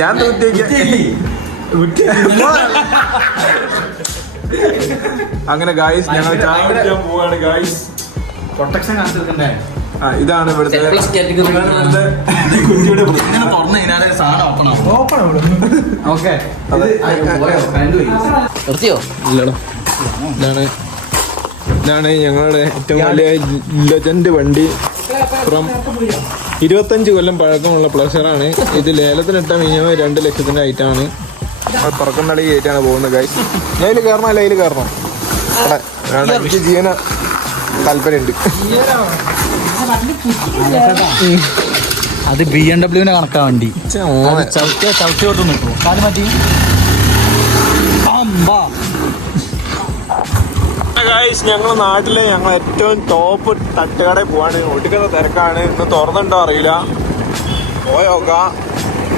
ഞാൻ അങ്ങനെ ഗായ്സ് ഞങ്ങൾ ചായ കുടിക്കാൻ പോവാണ് ഗായ്സ്. പ്രൊട്ടക്ഷൻ കാണിച്ചിരിക്കണ്ടേ? ഇതാണ് ഇവിടുത്തെ ഇതാണ് ഞങ്ങളുടെ ഏറ്റവും വലിയ ലെജൻഡ് വണ്ടി. ഫ്രം 25 കൊല്ലം പഴക്കമുള്ള പ്ലഷറാണ് ഇത്. ലേലത്തിനിട്ട മിനിമം 2 ലക്ഷത്തിന്റെ ഐറ്റാണ്. പറക്കുന്നടി കയറ്റാണ് പോകുന്നത് ഗൈസ്. ഞാൻ ഇതിൽ കയറണം അല്ല അതിൽ കയറണം? എനിക്ക് ജീവന താല്പര്യമുണ്ട്. അത് BMW കണക്കാ വണ്ടി. ചവിട്ടി കൊണ്ട് നിൽക്കും കാല് മാറ്റി. ഞങ്ങളെ നാട്ടിലെ ഞങ്ങൾ ഏറ്റവും ടോപ്പ് തട്ടുകടയിൽ പോവാണ്. ഒടുക്കുന്ന തിരക്കാണ്. ഇന്ന് തുറന്നുണ്ടോ അറിയില്ല. പോയോക്കാം.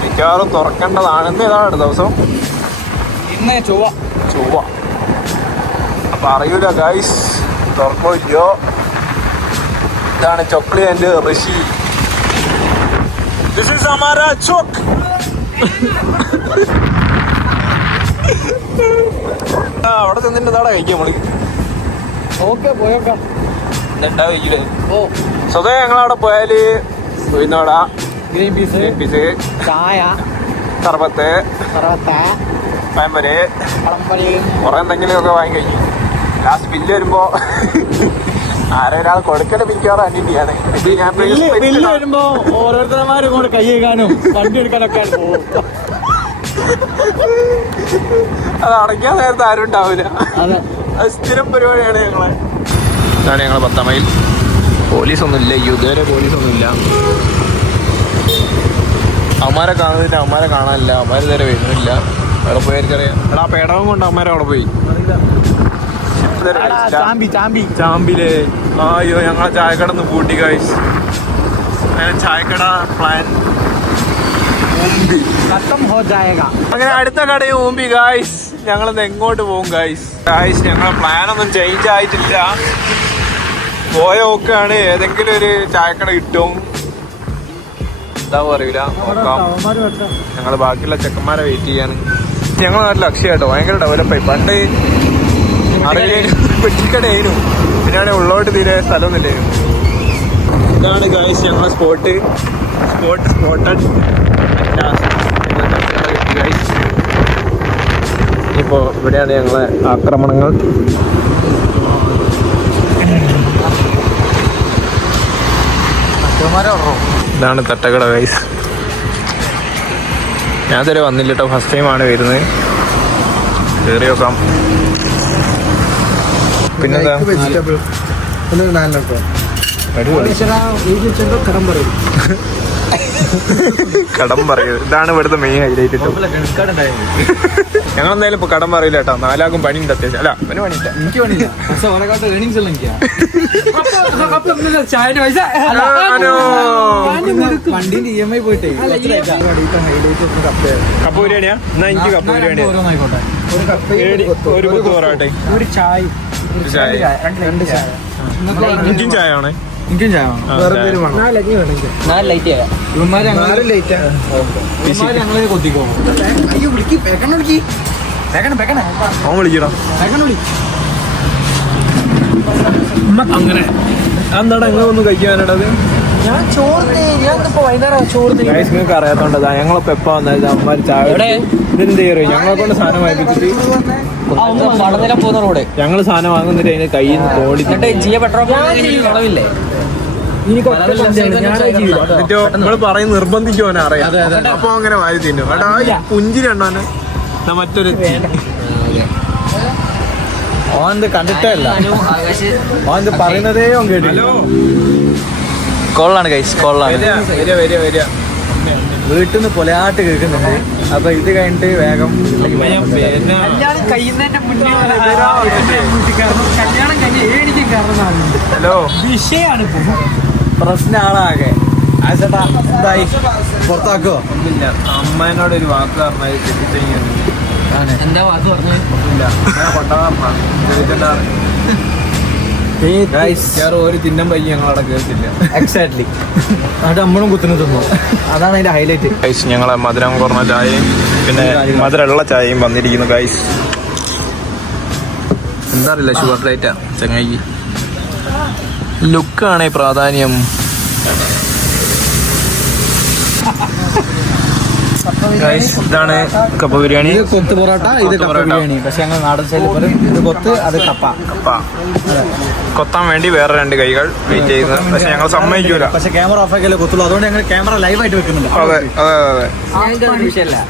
മിക്കവാറും തുറക്കേണ്ടതാണ്. ഇന്ന് ഏതാണ് ദിവസം? ഇന്ന് ചൊവ്വ. അപ്പൊ അറിയൂല ഗൈസ് തുറക്കോ ഇല്ലയോ. ഇതാണ് Chokli and Rishi. This is Amara Chok. അവിടെ ചെന്നിട്ട് ഇതാടെ കഴിക്കാം നമ്മള്. ഓക്കെ പോയോക്കാം. എന്താ കഴിക്കില്ലേ? സ്വതവേ ഞങ്ങളവിടെ പോയാല് ഉഴുന്നോട, ഗ്രീൻ പീസ്, ചായ, സർബത്ത്, പഴംപൊരി, കുറെ എന്തെങ്കിലുമൊക്കെ വാങ്ങി കഴിക്കും. ലാസ്റ്റ് ബില്ല് വരുമ്പോ ആരൊരാൾ കൊടുക്കല് മിക്കവാറും അനിയാണ്. ബില്ല് വരുമ്പോ ഓരോരുത്തരന്മാരും കൂടെ കൈ കഴുകാനും വണ്ടി എടുക്കാനൊക്കെ പോകും. അത് അടയ്ക്കാൻ നേരത്തെ ആരും ഉണ്ടാവില്ല. അത് സ്ഥിരം പരിപാടിയാണ് ഞങ്ങളെ. ഇതാണ് ഞങ്ങളെ 10 മൈൽ. പോലീസൊന്നുമില്ല, ഇതുവരെ പോലീസൊന്നുമില്ല. അവന്മാരെ കാണുന്നില്ല, അവന്മാരെ കാണാനില്ല, അവന്മാർ ഇതുവരെ വരുന്നില്ല. അവിടെ പോയായിരിക്കറിയാം. എടാ പേടവും കൊണ്ട് അവന്മാരെ അവിടെ പോയി. ചാമ്പിലേ അയ്യോ ഞങ്ങളെ ചായക്കട ഒന്ന് പൂട്ടി ഗൈസ്. ചായക്കട പ്ലാൻ അങ്ങനെ അടുത്ത കടയും ഊമ്പി ഗായ്സ്. ഞങ്ങളിന്ന് എങ്ങോട്ട് പോകും ഗായ്സ്? ഞങ്ങളെ പ്ലാനൊന്നും ചേഞ്ച് ആയിട്ടില്ല. പോയ നോക്കാണ് ഏതെങ്കിലും ഒരു ചായക്കട കിട്ടും. എന്താ അറിയില്ല, നോക്കാം. ഞങ്ങൾ ബാക്കിയുള്ള ചെക്കന്മാരെ വെയിറ്റ് ചെയ്യാണ്. ഞങ്ങളെ നാട്ടിൽ അക്ഷയാട്ടോ ഭയങ്കര ഡെവലപ്പായി. പണ്ട് അറിയില്ലേനും പെട്ടിക്കടയായിരുന്നു. പിന്നാണ് ഉള്ളോട്ട് തീരെ സ്ഥലമൊന്നുമില്ലായിരുന്നു. ഇതാണ് ഗായ്സ് ഞങ്ങളെ സ്പോട്ടഡ്. ഇപ്പോ ഇവിടെയാണ് ഞങ്ങളെ ആക്രമണങ്ങൾ. ഇതാണ് തട്ടക്കട ഗൈസ്. ഞാൻ ഇതുവരെ വന്നില്ല കേട്ടോ, ഫസ്റ്റ് ടൈമാണ് വരുന്നത്. കയറി നോക്കാം. പിന്നെന്താ കടം പറയൂ. ഇതാണ് ഇവിടുത്തെ മെയിൻ ഹൈലൈറ്റ്. ഞങ്ങൾ എന്തായാലും ഇപ്പൊ കടം പറയില്ല കേട്ടോ. 4 ആൾക്കും പണിയുണ്ട് അത്യാവശ്യം. അല്ല അവന് പണിയില്ല, എനിക്ക് പണിയില്ല. വണ്ടിന്റെ EMI പോയിട്ടേ കപ്പ ബിരിയാണിയാ? എന്നാ എനിക്ക് കപ്പ ബിരിയാണി ഒരു കുത്ത് പൊറാട്ടെ, ഒരു ചായ, എനിക്കും ചായ ആണേ. എനിക്കും ചായ ഞങ്ങളെ കൊത്തിക്കോ. അവൻ വിളിക്കടാ. അങ്ങനെ എന്താണ് അങ്ങനെ ഒന്നും കഴിക്കാനായിട്ടത്? ഞാൻ ചോറിന് വൈകുന്നേരം നിങ്ങൾക്ക് അറിയാത്തോണ്ടതാ ഞങ്ങളിപ്പോ എപ്പ വന്നത് അമ്മമാര് ചായ ഇതെന്ത് ചെയ്യോ ഞങ്ങളെ കൊണ്ട് സാധനം വാങ്ങിപ്പിച്ചിട്ട് ഞങ്ങള് സാധനം വാങ്ങുന്നിട്ട് അതിന് കയ്യിൽ നിന്ന് ഓടിച്ചില്ലേ. നമ്മള് പറയും നിർബന്ധിക്കുവാനെ അറിയാം. അപ്പൊ അങ്ങനെ വാരി തിന്നു. എടാ പുഞ്ചിരി എണ്ണാന് മറ്റൊരു ഓന്ത് കണ്ടിട്ടല്ല, ഓന്ത് പറയുന്നതേ ഓൻ കേട്ടില്ല. കൊള്ളാണ് ഗൈസ്, കൊള്ളാണ്. വീട്ടിൽ നിന്ന് പൊലയാട്ട് കേൾക്കുന്നുണ്ട്. അപ്പൊ ഇത് കഴിഞ്ഞിട്ട് വേഗം കല്യാണം കഴിയുന്നതിന്റെ മുന്നേ കല്യാണം കഴിഞ്ഞ് ഏടിക്കും കാരണം വിഷയാണ് പ്രശ്നമാണാകെ. ആശേട്ടാ എന്തായി, പുറത്താക്കോ? ഒന്നുമില്ല. അമ്മേനോട് ഒരു വാക്ക് പറഞ്ഞാൽ എന്താ വാക്ക് പറഞ്ഞു? ഒന്നുമില്ല. കൊണ്ടുപോകാൻ ഒരു തിന്നം പയ്യ ഞങ്ങളവിടെ കേട്ടില്ല. എക്സാക്ട്ലി. അത് നമ്മളും കുത്തുന്നു തിന്നു. അതാണ് അതിന്റെ ഹൈലൈറ്റ്. ഗൈസ് ഞങ്ങളെ മധുരം കുറഞ്ഞ ചായയും പിന്നെ മധുരമുള്ള ചായയും വന്നിരിക്കുന്നു ഗൈസ്. എന്താ അറിയില്ല, ഷുഗർ ഡേറ്റാ ചങ്ങായി. ലുക്കാണേ പ്രാധാന്യം. ഇതാണ് കപ്പ ബിരിയാണി. കൊത്ത് പൊറോട്ട, ഇത് കപ്പ ബിരിയാണി. പക്ഷെ ഞങ്ങൾ നാടൻ സ്റ്റൈലിൽ പറയും ഇത് കൊത്ത്, അത് കപ്പ. കൊത്താൻ വേണ്ടി വേറെ 2 കൈകൾ വെയിറ്റ് ചെയ്യുന്നത്. പക്ഷെ ഞങ്ങൾ സമ്മതിക്കൂല. പക്ഷെ ക്യാമറ ഓഫ് ആക്കിയല്ലേ കൊത്തുള്ളൂ. അതുകൊണ്ട് ഞങ്ങൾ ക്യാമറ ലൈവായിട്ട് വെക്കുന്നുണ്ട്. അതെ അതെ അതെ.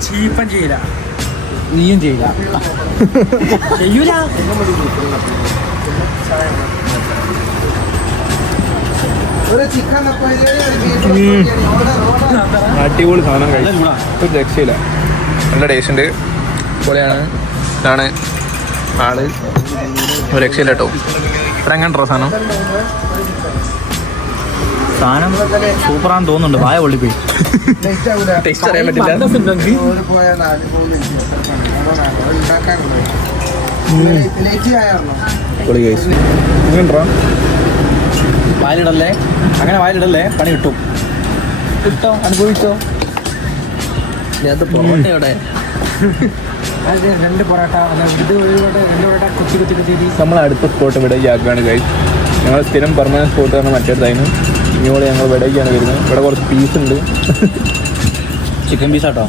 ചീപ്പൻ ചെയ്യില്ല, നീയും ചെയ്യില്ല. ചെയ്യൂല. അടിപൊളി സാധനം കഴിച്ചു. ഒരു രക്ഷയില്ല, നല്ല ടേസ്റ്റ് ഉണ്ട്. പൊളിയാണ്. ഇതാണ് ആള്, ഒരു രക്ഷയില്ല കേട്ടോ. ഇവിടെ എങ്ങനെ സാധനം സാധനം സൂപ്പറാന്ന് തോന്നുന്നുണ്ട്. വായ പൊള്ളിപ്പോയി. ടേസ്റ്റ് അറിയാൻ പറ്റില്ല. പൊളി കഴിച്ചു. എങ്ങനെയാ വായിലിടല്ലേ, അങ്ങനെ വായിലിടല്ലേ, പണി കിട്ടും. കിട്ടോ, അനുഭവിച്ചോ. പൊറോട്ടയോടെ 2 പൊറോട്ട, ഇത് 2 പൊറോട്ട കുത്തി കുത്തി കുത്തി. നമ്മളെ അടുത്ത സ്പോട്ട് വിടേക്കാണ് ഗൈസ്. ഞങ്ങൾ സ്ഥിരം പെർമനന്റ് സ്പോട്ട് പറഞ്ഞാൽ മറ്റേതായിരുന്നു. ഇനിയോടെ ഞങ്ങൾ വിടേക്കാണ് വരുന്നത്. ഇവിടെ കുറച്ച് പീസ് ഉണ്ട്. ചിക്കൻ പീസാട്ടോ.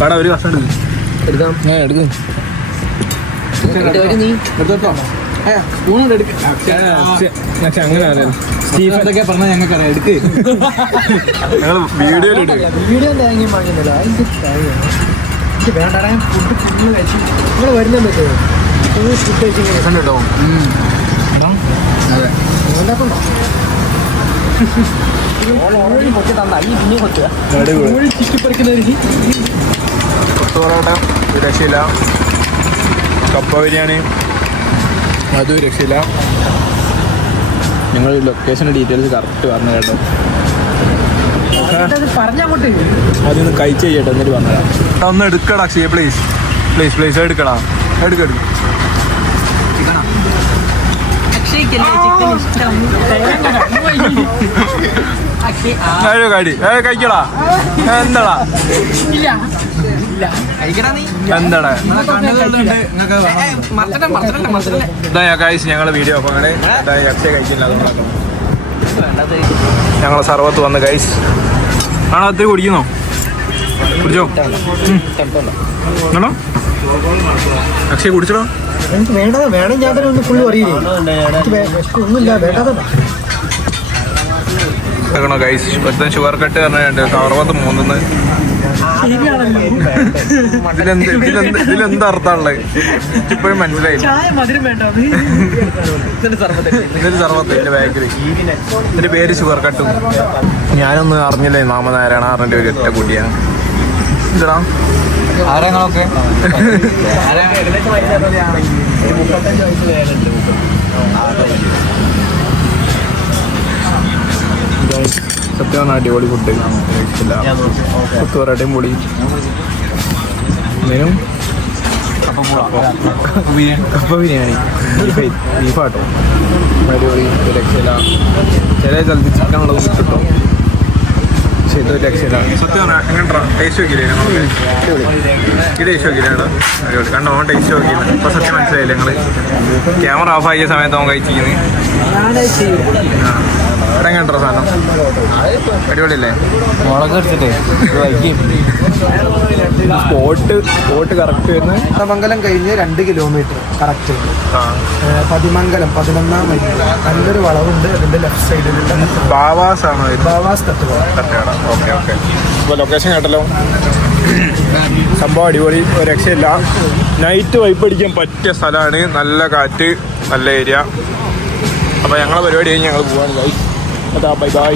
വേടാ ഒരു കഷ്ടം എടുക്കാം. എടുക്കും. അങ്ങനെ സ്റ്റീഫൊക്കെ പറഞ്ഞാൽ ഞങ്ങൾക്കറിയാം. എടുക്ക്. ഞങ്ങൾ വീഡിയോയിലിട്ട് വീഡിയോ വാങ്ങിയില്ല. എനിക്ക് വേണ്ട ഫുഡ് ഫുള്ള് കഴിച്ചു. നിങ്ങൾ വരുന്നുണ്ട് ഫുഡ് കഴിച്ചു കേട്ടോ. അതെ പൊറോട്ട രക്ഷയില്ല. കപ്പ ബിരിയാണി അതും രക്ഷയില്ല. നിങ്ങൾ ലൊക്കേഷൻ്റെ ഡീറ്റെയിൽസ് കറക്റ്റ് പറഞ്ഞു കേട്ടോ. അതൊന്ന് കഴിച്ച് ചെയ്യട്ടെ എന്നിട്ട് പറഞ്ഞതാ. ഒന്ന് എടുക്കടാ അക്ഷയ, പ്ലീസ് പ്ലീസ് പ്ലീസ് എടുക്കടാ. എടുക്കെടുക്കും. കടി കഴിക്കടാ. എന്താടാ എന്താടാ ഞങ്ങളെ വീഡിയോ അപ്പൊ അങ്ങനെ അക്ഷയ കഴിക്കില്ല. ഞങ്ങളെ സർവത്ത് വന്ന് ഗൈസ് ആണോ ഒത്തിരി കുടിക്കുന്നോ? കുടിച്ചോ ആണോ? അക്ഷയ കുടിച്ചോ? എനിക്ക് വേണ്ടത് വേണം. ഞാൻ തന്നെ ഒന്ന് ഫുള്ള് അറിയില്ലേ. ഒന്നുമില്ല വേണ്ടത്. ഗൈസ് ഇപ്പം ഷുഗർ കട്ട് പറഞ്ഞിട്ടുണ്ട്. 63 ഇതിലെന്ത് അർത്ഥമാണുള്ളത് ഇപ്പോഴും മനസ്സിലായില്ല. ഇതിൽ സർവത്ത് എൻ്റെ ബാക്കിൽ ഇതിൻ്റെ പേര് ഷുഗർ കട്ടും. ഞാനൊന്നും അറിഞ്ഞില്ലേ നാമനാരായണ അറിഞ്ഞ ഒരു ഒറ്റ കുട്ടിയാണ്. എന്താ ആരങ്ങളൊക്കെ സത്യമാണ് അടിപൊളി ഫുഡ്. പൊറോട്ടയും പൊടി മെനും കപ്പ ബിരിയാണി ബീഫാട്ടോ അടിപൊളി. രക്ഷയില്ല. ചില സ്ഥലത്ത് ചിക്കൻ ഉള്ളത് കിട്ടും. പക്ഷെ ഇത് രക്ഷയില്ല. സത്യമാണ്. എങ്ങനെ ടേസ്റ്റ് നോക്കിയില്ലേ? ഈ ടേസ്റ്റ് നോക്കിയില്ലേടാ? അടിപൊളി. കണ്ടോ ടേസ്റ്റ് നോക്കിയില്ല. ഇപ്പൊ സത്യം മനസ്സിലായില്ലേ? ഞങ്ങള് ക്യാമറ ഓഫ് ആക്കിയ സമയത്ത് അവൻ കഴിച്ചിരിക്കുന്നത്. ഇവിടെ എങ്ങനെ സാധനം അടിപൊളിയല്ലേ? മുളക് എടുത്തിട്ട് സ്പോട്ട് കറക്റ്റ് വരുന്നത് കോതമംഗലം കഴിഞ്ഞ് 2 കിലോമീറ്റർ കറക്റ്റ്. പതിമംഗലം 11ാം മൈൽ നല്ലൊരു വളവുണ്ട്. അതിന്റെ ലെഫ്റ്റ് സൈഡിലുള്ള ബാവാസ് ആണോ? ബാവാസ് തട്ടുകട. Okay okay. അപ്പോൾ ലൊക്കേഷൻ കേട്ടല്ലോ. സംഭവം അടിപൊളി, ഒരു രക്ഷയില്ല. നൈറ്റ് വൈപ്പ് അടിക്കാൻ പറ്റിയ സ്ഥലമാണ്. നല്ല കാറ്റ്, നല്ല ഏരിയ. അപ്പോൾ ഞങ്ങളെ പരിപാടി കഴിഞ്ഞ് ഞങ്ങൾ പോകാൻ. Bye bye.